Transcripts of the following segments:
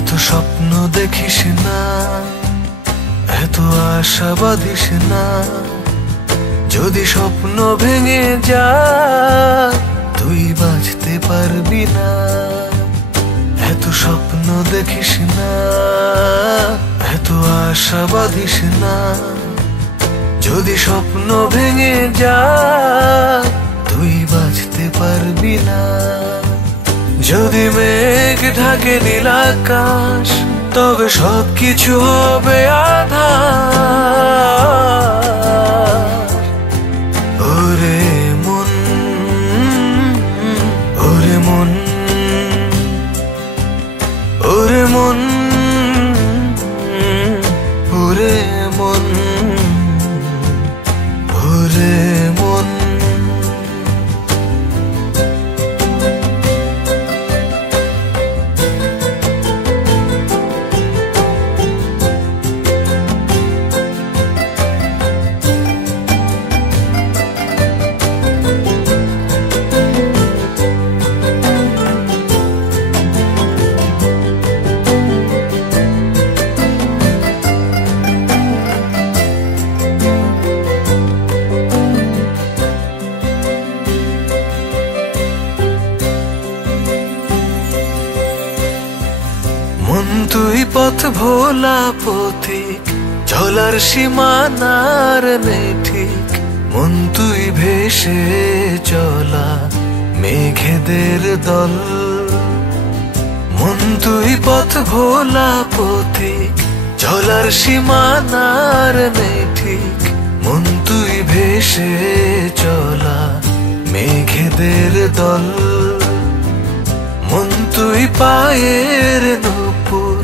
এত স্বপ্ন দেখিস না, এত আশা বাঁধিস না। যদি স্বপ্ন ভেঙে যায় তুই বাঁচতে পারবি না। এত স্বপ্ন দেখিস না, এত আশা বাঁধিস না। যদি স্বপ্ন ভেঙে যায় তুই বাঁচতে পারবি না। যদি মেঘ ঢাকে নীল আকাশ তবে সবকিছু হবে আঁধার। ওরে মন, ওরে মন, ওরে মন, ওরে মন, ওরে মন। মন তুই পথ ভোলা পথিক, চলার সীমানার নেই ঠিক। মন তুই ভেসে চলা মেঘেদের দল। মন তুই পথ ভোলা পথিক, চলার সীমানার নেই ঠিক। মন তুই ভেসে চলা মেঘেদের দল। মন তুই পায়ের নূপুর,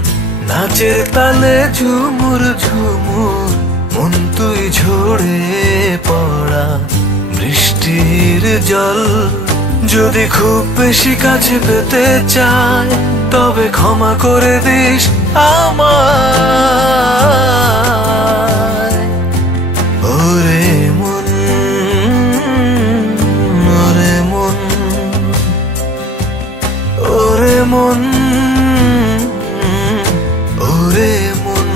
নাচের তালে ঝুমুর ঝুমুর। মন তুই ঝরে পড়া বৃষ্টির জল। যদি খুব বেশি কাছে পেতে চায় তবে ক্ষমা করে দিস আমায়। ওরে মন, ওরে মন, ওরে মন, ওরে মন,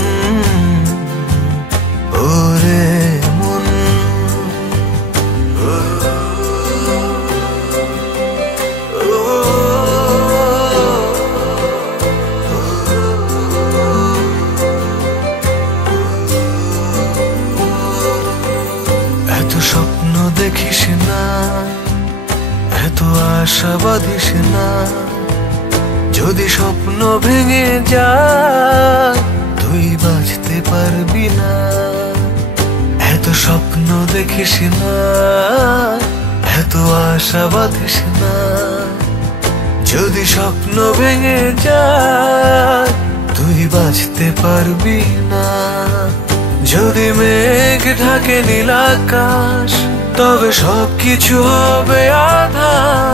ওরে মন। এত স্বপ্ন দেখিস না, এত আশা বাঁধিস না। যদি স্বপ্ন ভেঙে যায় তুই বাঁচতে পারবি না। এত স্বপ্ন দেখিস না, এত আশা বাঁধিস না। যদি স্বপ্ন ভেঙে যায় তুই বাঁচতে পারবি না। যদি মেঘ ঢাকে নীল আকাশ তবে সবকিছু হবে আঁধার।